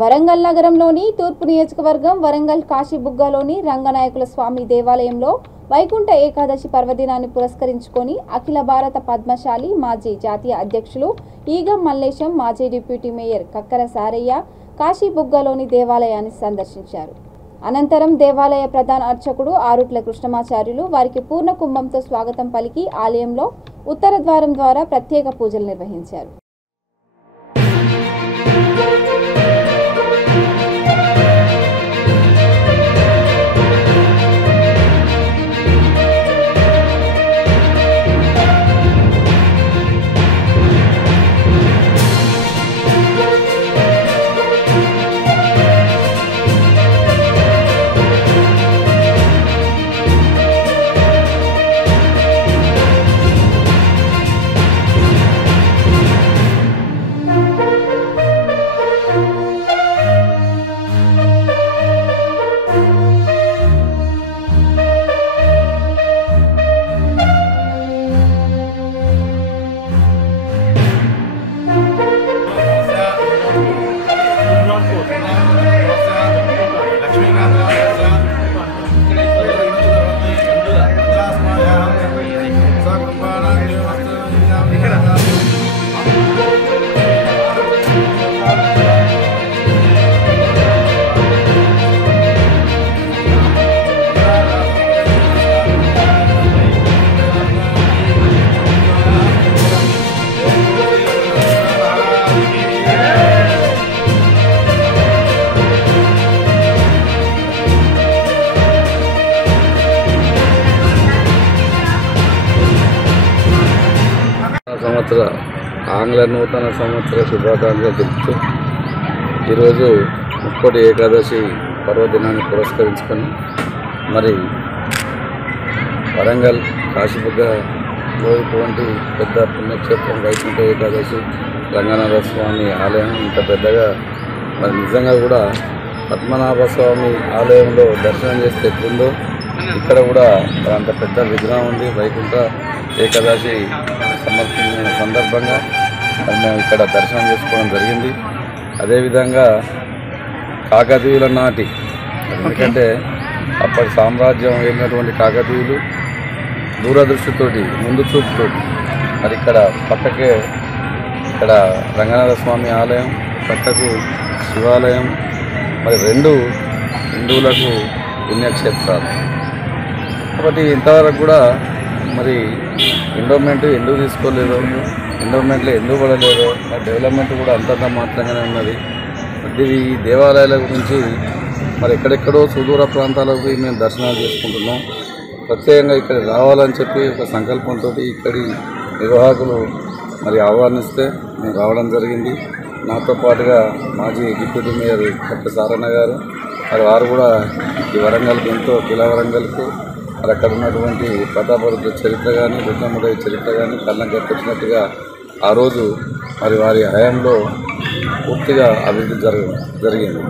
వరంగల్ నగరంలోని తూర్పు నియోజకవర్గం వరంగల్ కాశీబుగ్గలోని రంగనాయకుల స్వామి దేవాలయంలో వైకుంఠ ఏకాదశి పర్వదినాన్ని పురస్కరించుకొని అఖిల భారత పద్మశాలి మాజీ జాతీయ అధ్యక్షులు ఈగం మల్లేశం, మాజీ డిప్యూటీ మేయర్ కక్కర సారయ్య కాశీబుగ్గలోని దేవాలయాన్ని సందర్శించారు. అనంతరం దేవాలయ ప్రధాన అర్చకుడు ఆరుట్ల కృష్ణమాచార్యులు వారికి పూర్ణ కుంభంతో స్వాగతం పలికి ఆలయంలో ఉత్తర ద్వారం ద్వారా ప్రత్యేక పూజలు నిర్వహించారు. సంవత్సర ఆంగ్ల నూతన సంవత్సర శుభాకాంక్షలు తెలుపుతూ ఈరోజు ముక్కోటి ఏకాదశి పర్వదినాన్ని పురస్కరించుకొని మరి వరంగల్ కాశీబుగ్గలో ఇటువంటి పెద్ద పుణ్యక్షేత్రం వైకుంఠ ఏకాదశి రంగనాథ స్వామి ఆలయం ఇంత పెద్దగా మరి నిజంగా కూడా పద్మనాభ స్వామి ఆలయంలో దర్శనం చేస్తే ఎట్లుందో ఇక్కడ కూడా అంత పెద్ద విగ్రహం ఉంది. వైకుంఠ ఏకాదశి సమర్పించిన సందర్భంగా మేము ఇక్కడ దర్శనం చేసుకోవడం జరిగింది. అదేవిధంగా కాకతీయుల నాటి, ఎందుకంటే అప్పటి సామ్రాజ్యం వెళ్ళినటువంటి కాకతీయులు దూరదృష్టితోటి ముందు చూపుతోటి మరి ఇక్కడ పక్కకే ఇక్కడ రంగనాథ స్వామి ఆలయం, పక్కకు శివాలయం, మరి రెండు హిందువులకు పుణ్యక్షేత్రాలు. కాబట్టి ఇంతవరకు కూడా మరి ఎండోమెంట్ ఎందుకు తీసుకోలేదు, ఎండోమెంట్లో ఎందుకు పడలేదు, డెవలప్మెంట్ కూడా అంతంత మాత్రంగానే ఉన్నది. ఈ దేవాలయాల గురించి మరి ఎక్కడెక్కడో సుదూర ప్రాంతాలకు మేము దర్శనాలు చేసుకుంటున్నాం. ప్రత్యేకంగా ఇక్కడ రావాలని చెప్పి ఒక సంకల్పంతో ఇక్కడి నిర్వాహకులు మరి ఆహ్వానిస్తే మేము రావడం జరిగింది. నాతో పాటుగా మాజీ డిప్యూటీ మేయర్ కక్కర సారయ్య గారు మరి వారు కూడా ఈ వరంగల్కి ఎంతో కిలా వరంగల్కు మరి అక్కడ ఉన్నటువంటి ప్రతాపరుద్ర చరిత్ర కానీ రుద్రముడయ్య చరిత్ర కానీ కళ్ళకి వచ్చినట్టుగా ఆ రోజు మరి వారి హయాంలో పూర్తిగా అభివృద్ధి జరిగింది.